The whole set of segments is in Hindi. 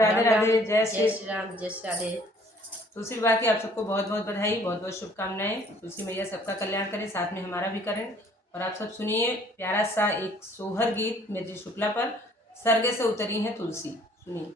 राधे राधे, जय जय श्री राम, जय श्री राधे। तुलसी विवाह की आप सबको बहुत बहुत बधाई, बहुत बहुत शुभकामनाएं। तुलसी मैया सबका कल्याण करें, साथ में हमारा भी करें। और आप सब सुनिए प्यारा सा एक सोहर गीत मेरी शुक्ला पर, सर्गे से उतरी है तुलसी। सुनिए।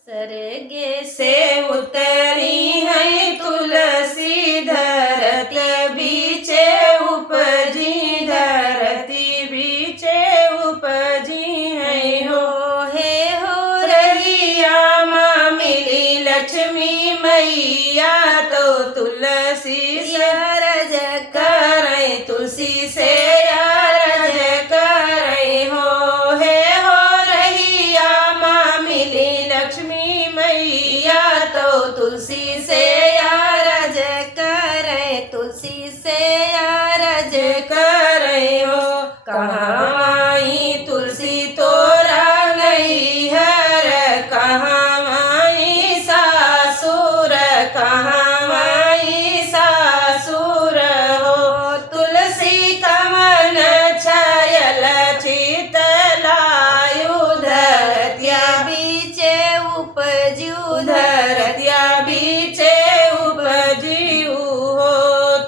सर्गे से उतरी है तुलसी, धरती बीचे उपजी, धरती बीचे उपजी है हो। हे हो रहिया माँ मिली लक्ष्मी मैया, तो तुलसी से अरज करे, तुलसी से अरज करे हो। हे हो रहिया माँ मिली लक्ष्मी मैया, तो तुलसी से अरज करे, तुलसी से अरज करे हो। कहाँ आई तुलसी तोरा नहीं हर, कहाँ आई सासुर, कहाँ आई सासुर हो। तुलसी कमन छायल चितलायु, धरतिया बीचे उपजू, धरतिया बीचे उपजू हो।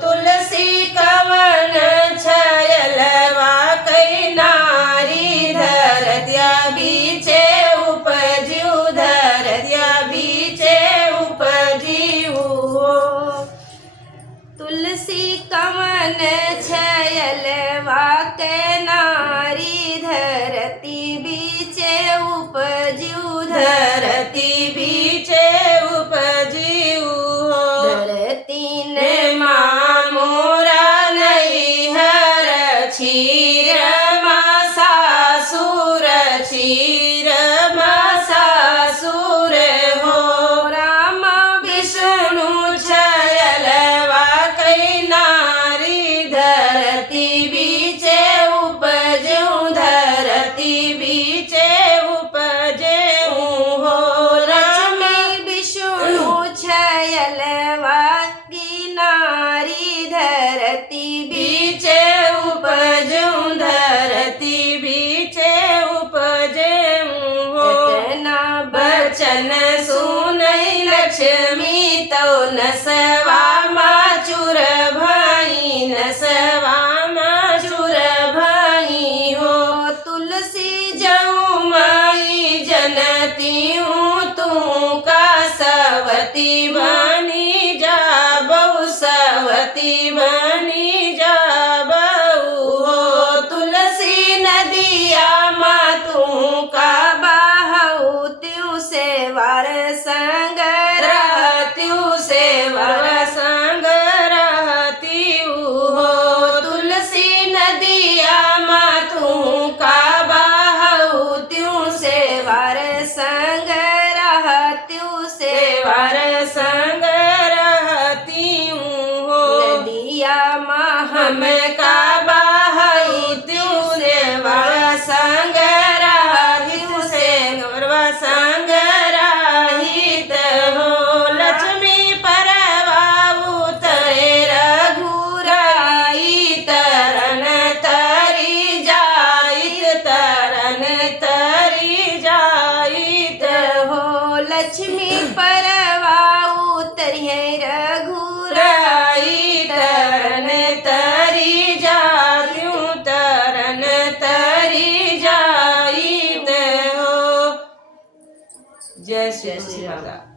तुलसी कमन छायल वाकई नारी, धरतिया बीचे उपजू, धरतिया बीचे उपजू हो। तुलसी कमन छयल वाके नारी, धरती बीचे उपजू, धरती बीचे उपजू हो। धरती ने माँ मोरा नहीं हर, क्षीर माँ सासुर, क्षीर माँ सासुर हो। राम विष्णु छयल वाकई नारी, धरती बीचे उपजू, धरती बीचे उपजू हो। लक्ष्मी विष्णु छयल वाकी नारी, धरती बीचे उपजू, धरती बीचे उपजू हो। इतना बचन सुनई लक्ष्मी, तो नसवा माचुर भाई, नसवा माचुर भाई हो। तुलसी जऊ माई जनती हूँ, तू का सवती बनी जा बहु, सवती बनी जा बहु हो। तुलसी नदिया माँ तू का बाहु, त्यू से वार संग रहत्यू, से वार संग रहत्यू हो। तुलसी नदिया माँ तू का बाहु, त्यू से वार संग रहत्यू, से वार संग रहत्यू हो। नदिया माँ हम का बाहु, त्यू से वार संग रहत्यू, से गौरवा संग रहित हो। लक्ष्मी परवाऊ तरे रघुराई, तरन तरी जाइत, तरन तरी जाइत हो। लक्ष्मी परवाऊ तरिये रघुराई, तरन तरी जात्यू, तरन तरी जाइत हो। जय श्री राम।